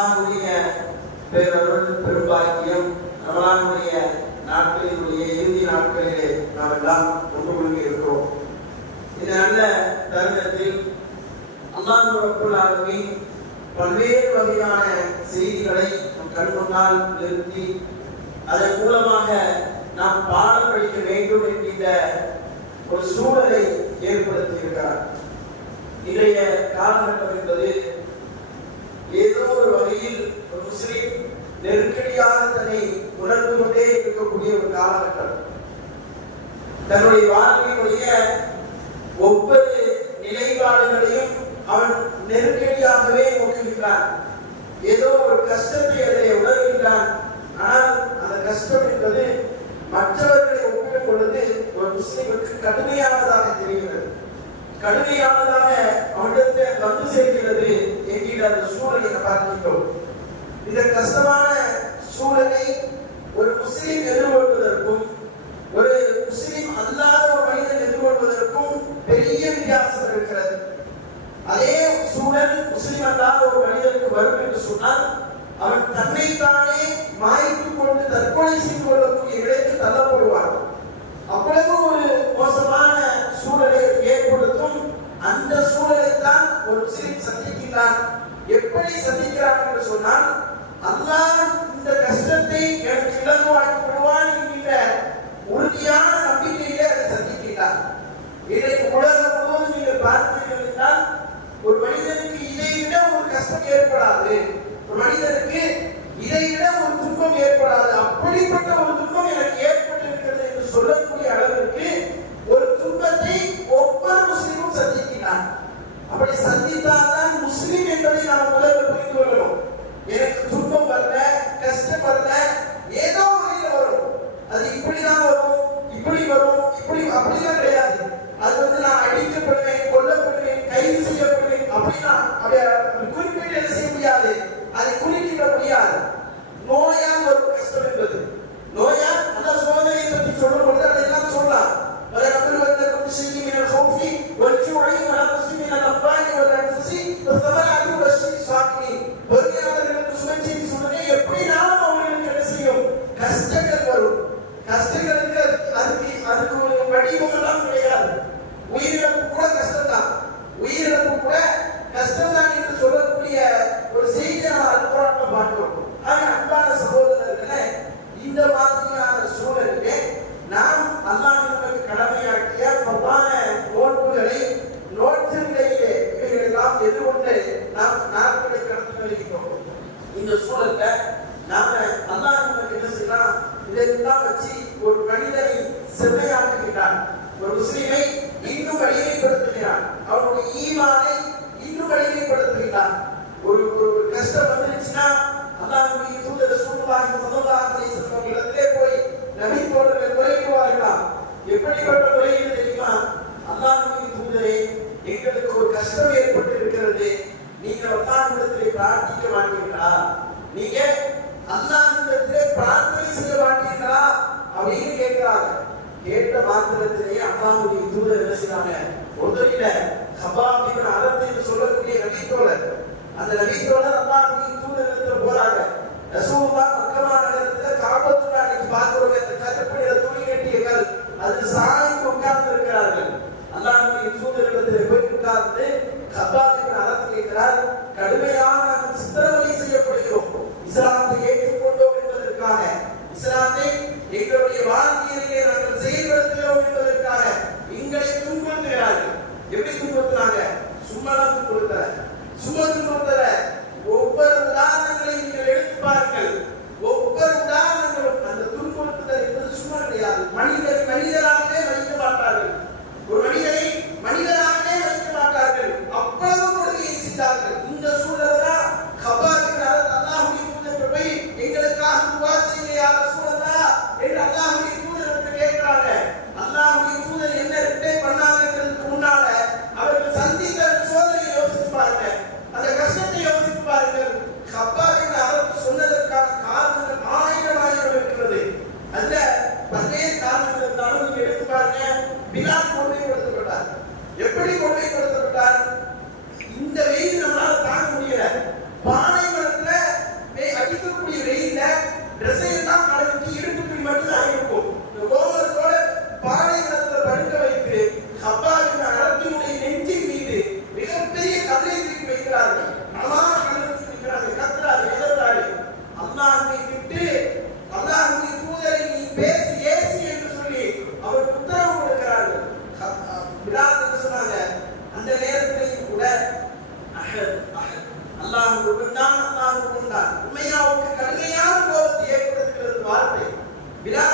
அல்லாஹுடைய பேரருள் பெரும்பாக்கியம் ரமலானுடைய நாட்களினுடைய இறுதி நாட்களிலே நாம் எல்லாம் ஒன்று கொண்டு இருக்கிறோம். இந்த நல்ல தருணத்தில் அல்லாஹ் பல்வேறு வகையான செய்திகளை நம் கண் முன்னால் நிறுத்தி அதன் மூலமாக நாம் பாடம் படிக்க வேண்டும் என்கின்ற ஒரு சூழலை ஏற்படுத்தி இருக்கிறார் இன்றைய காலகட்டம் என்பது ஏதோ ஒரு வகையில் ஒரு முஸ்லிம் நெருக்கடியாக தன்னை உணர்ந்து கொண்டே இருக்கக்கூடிய ஒரு காலகட்டம். தன்னுடைய வாழ்க்கையினுடைய ஒவ்வொரு நிலைப்பாடுகளையும் அவன் நெருக்கடியாகவே நோக்குகின்றான். ஏதோ ஒரு கஷ்டத்தை அதிலே உணர்கின்றான். ஆனால் அந்த கஷ்டம் என்பது மற்றவர்களை ஒப்பிடும் பொழுது ஒரு முஸ்லிமுக்கு கடுமையானதாக தெரிகிறது. கடுமையானதாக அவனிடத்தை வந்து சேர்க்கிறது என்கிற அந்த சூழலை பார்த்துட்டோம் பார்க்கின்றோம். இந்த கஷ்டமான சூழலை ஒரு முஸ்லீம் எதிர்கொள்வதற்கும் ஒரு முஸ்லீம் அல்லாத ஒரு மனிதன் எதிர்கொள்வதற்கும் பெரிய வித்தியாசம் இருக்கிறது. அதே சூழல் முஸ்லீம் அல்லாத ஒரு மனிதனுக்கு வரும் என்று சொன்னால் அவன் தன்னைத்தானே மாய்த்து கொண்டு தற்கொலை செய்து கொள்ளக்கூடிய இடத்தில் தள்ளப்படுவான். அவ்வளவு ஒரு மோசம் அந்த சூழலை தான் ஒரு முஸ்லிம் சந்திக்கின்றான். எப்படி சந்திக்கிறான் என்று சொன்னால் அல்லாஹ் இந்த கஷ்டத்தை எனக்கு இலகுவாக்கி விடுவான் என்கின்ற உறுதியான நம்பிக்கையிலே அதை சந்திக்கிறார் இதை உலகம் முழுவதும் நீங்கள் பார்த்தீர்கள் என்றால் ஒரு மனிதனுக்கு இதை விட ஒரு கஷ்டம் ஏற்படாது. ஒரு மனிதனுக்கு இதை விட ஒரு துன்பம் ஏற்படாது. அப்படிப்பட்ட ஒரு துன்பம் எனக்கு முதலில கபாப் இவன் அரத் என்று சொல்லக்கூடிய நபித்தோழர். அந்த நபித்தோழர் அல்லாஹ் தூதர் போறாங்க. ரசூலுல்லாஹ் நிதானமாக கொண்டான் உமையாவுக்கு கடுமையான கோபத்தை ஏற்படுத்துகிறது வார்த்தை விழா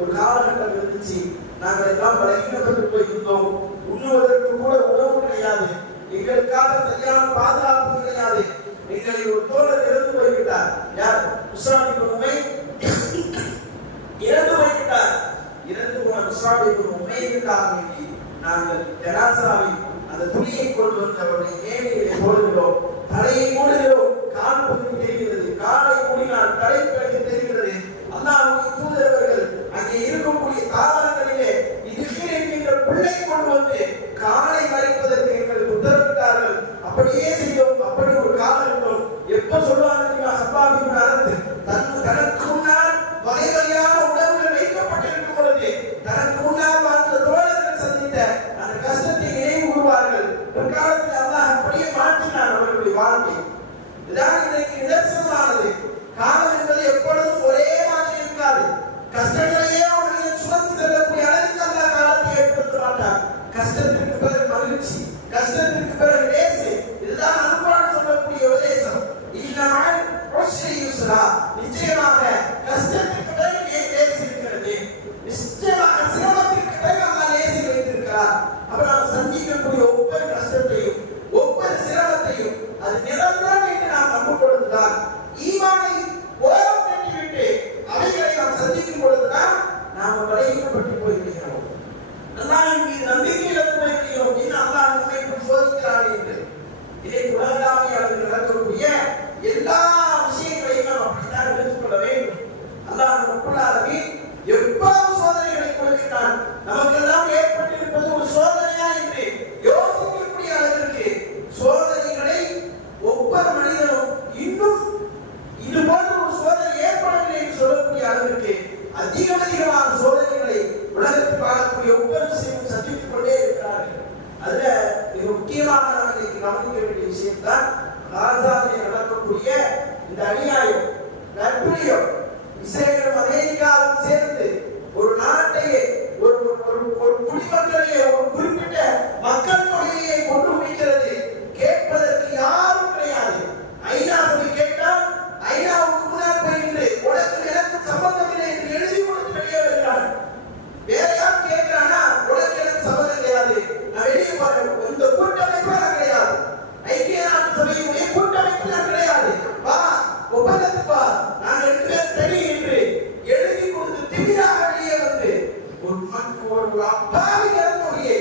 ஒரு காலகட்டம் இருந்துச்சு. நாங்கள் எல்லாம் பலகீனப்பட்டு போய் இருந்தோம் உண்ணுவதற்கு கூட உணவு கிடையாது. எங்களுக்காக சரியான பாதுகாப்பு கிடையாது. எங்களை ஒரு தோழர் இறந்து போய்விட்டார். யார்? உஸ்ராமி உண்மை இறந்து போய்விட்டார். இறந்து போன உஸ்ராமி உண்மைக்காக வேண்டி நாங்கள் தெராசாவை அந்த துணியை கொண்டு வந்து அவருடைய மேடையை போடுகிறோம். தலையை மூடுகிறோம். கால் பகுதி தெரிகிறது. காலை மூடினால் தலைப்பு இதான் இன்றைக்கு நிதர்சனமானது. காலம் என்பது எப்பொழுதும் ஒரே மாதிரி இருக்காது. கஷ்டங்களையே அவனுடைய சுமந்து செல்லக்கூடிய அளவுக்கு அந்த காலத்தை ஏற்படுத்த மாட்டார் கஷ்டத்திற்கு பிறகு மகிழ்ச்சி கஷ்டத்திற்கு பிறகு லேசு இதுதான் அனுபவம் சொல்லக்கூடிய உபதேசம். இந்த நாள் யோசனா மண் கோருவா பாவிகள் தொகையை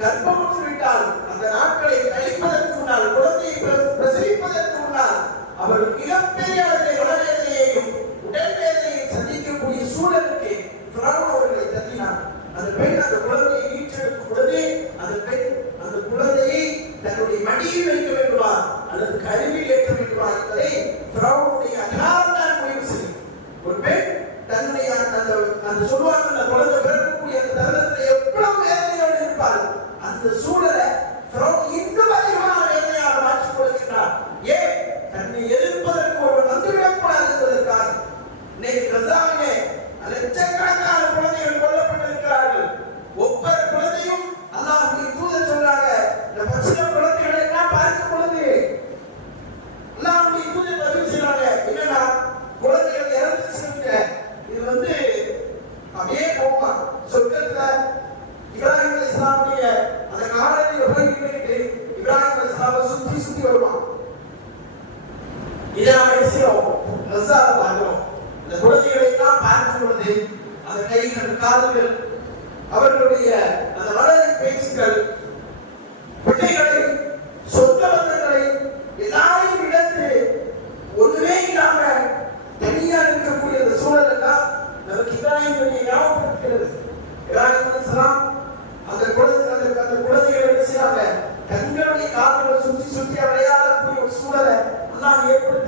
గర్భము இதை நம்ம என்ன செய்யறோம் ரசால இந்த குழந்தைகளை எல்லாம் பார்க்கும் பொழுது அந்த கை காதுகள் அவர்களுடைய அந்த மனதை பேச்சுக்கள் பிள்ளைகளை சொந்த பந்தங்களை எல்லாரையும் இழந்து ஒண்ணுமே இல்லாம தனியா இருக்கக்கூடிய அந்த சூழல் எல்லாம் நமக்கு இப்ராஹிமுடைய ஞாபகப்படுத்துகிறது இப்ராஹிம் சலாம் அந்த குழந்தை அந்த குழந்தைகளை என்ன செய்யாம தங்களுடைய கால்களை சுற்றி சுற்றி சூழலை அல்லாஹ் ஏற்படுத்தி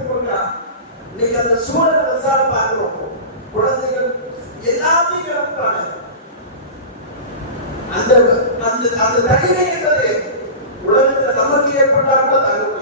இன்னைக்கு அந்த சூழல் விசாரணை பார்க்கிறோம் குழந்தைகள் எல்லாத்தையும் இழந்துட்டாங்க அந்த அந்த அந்த தனிமை என்பது உலகத்தில் நமக்கு ஏற்பட்டால் கூட தாங்க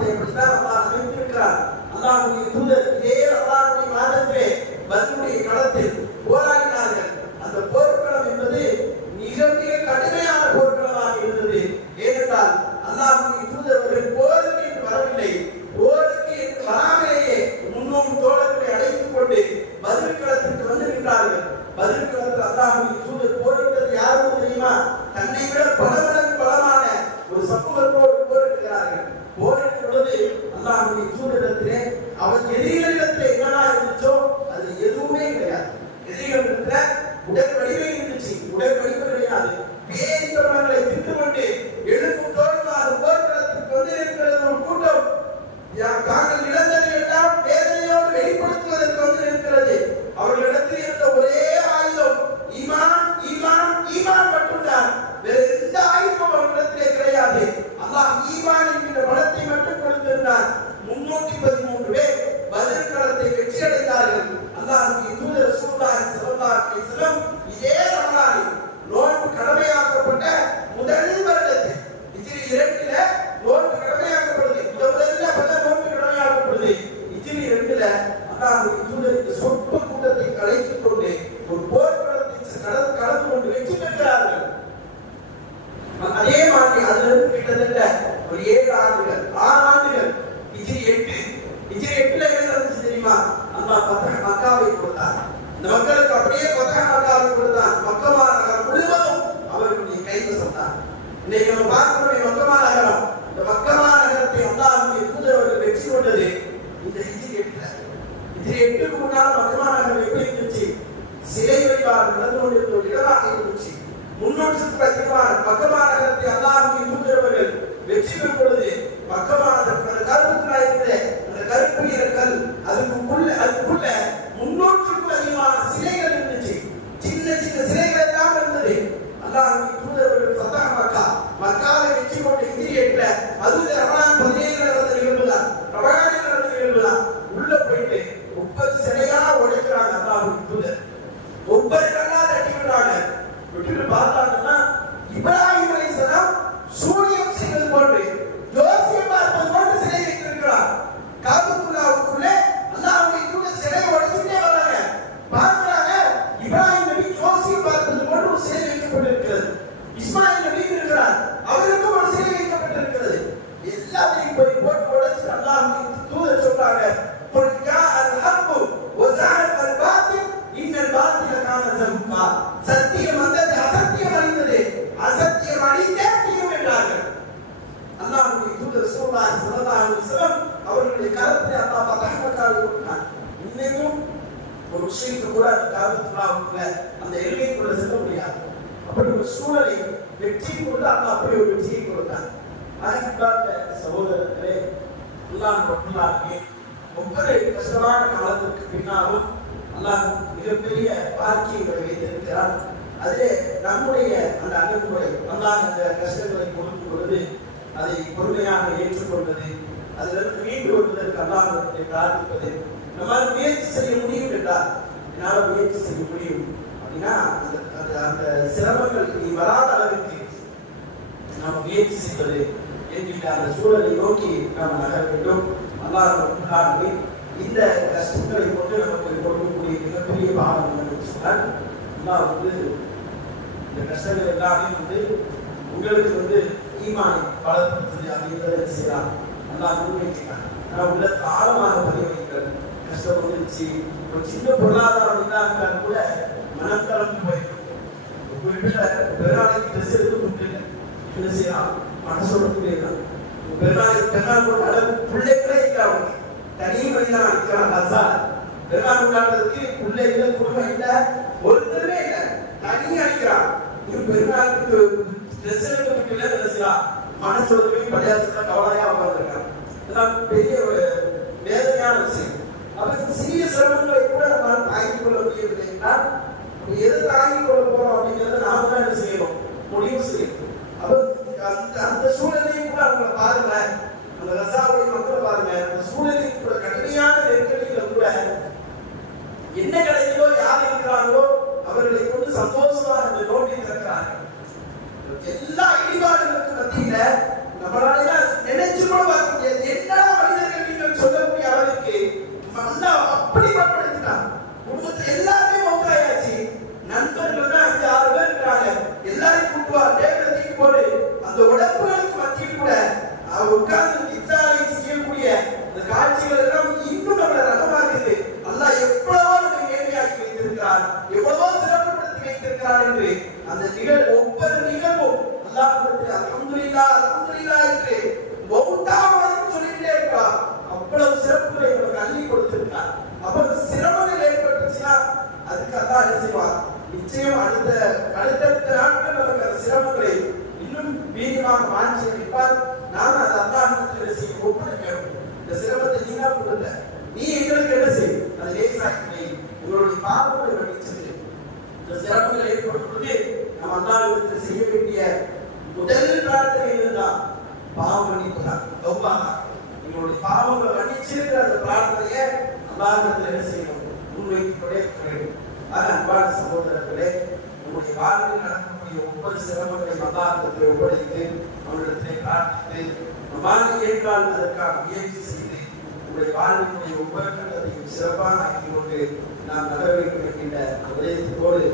செய்யப்பட்டார் அல்லாஹ் நினைத்திருக்கிறார். அல்லாஹுடைய தூதர் இதே அல்லாஹுடைய மாதத்திலே பதிலுடைய களத்தில் வராத அளவுக்கு நாம் முயற்சி செய்வது என்கின்ற அந்த சூழலை நோக்கி நாம் நகர வேண்டும். அல்லாஹ் இந்த கஷ்டங்களை கொண்டு நமக்கு கொடுக்கக்கூடிய மிகப்பெரிய பாடம் என்னன்னு அல்லாஹ் வந்து இந்த கஷ்டங்கள் எல்லாமே வந்து உங்களுக்கு வந்து ஈமானை வளர்ப்பது அப்படின்றத செய்யலாம்? அல்லாஹ் நிர்வகிக்கிறான் ஆனால் உள்ள ஆழமாக பதிய கஷ்டம் வந்துருச்சு. ஒரு சின்ன பொருளாதாரம் இல்லாமல் கூட மனத்தளம் போயிடும். குறிப்பிட்ட பெருநாளைக்கு ட்ரெஸ் எடுக்க முடியல என்ன செய்யலாம் மனசோட புரியலாம் பெருநாள் பெருநாள் கொண்டாட பிள்ளைகளே இல்லை அவங்க தனி மனிதன் அடிக்கிறான் ஹசார் பெருநாள் கொண்டாடுறதுக்கு பிள்ளை இல்லை குடும்பம் இல்லை ஒருத்தருமே இல்லை தனி அடிக்கிறான் இவன் பெருநாளுக்கு ட்ரெஸ் எடுக்க முடியல என்ன செய்யலாம் மனசோட போய் படையாசத்துல கவலையா உட்காந்துருக்கான் இதெல்லாம் பெரிய வேதனையான விஷயம் அப்ப சிறிய சிரமங்களை கூட நிச்சயம் அடுத்த பிரபாகத்தை ஒப்படைத்து அவரிடத்தை பிரார்த்தித்து விமானம் ஏற்காண்பதற்கான முயற்சி செய்து உங்களுடைய வாழ்வினுடைய உபகரணத்தையும் சிறப்பாக ஆக்கிக் கொண்டு நாம் நகர வேண்டும் என்கின்ற உதயத்தோடு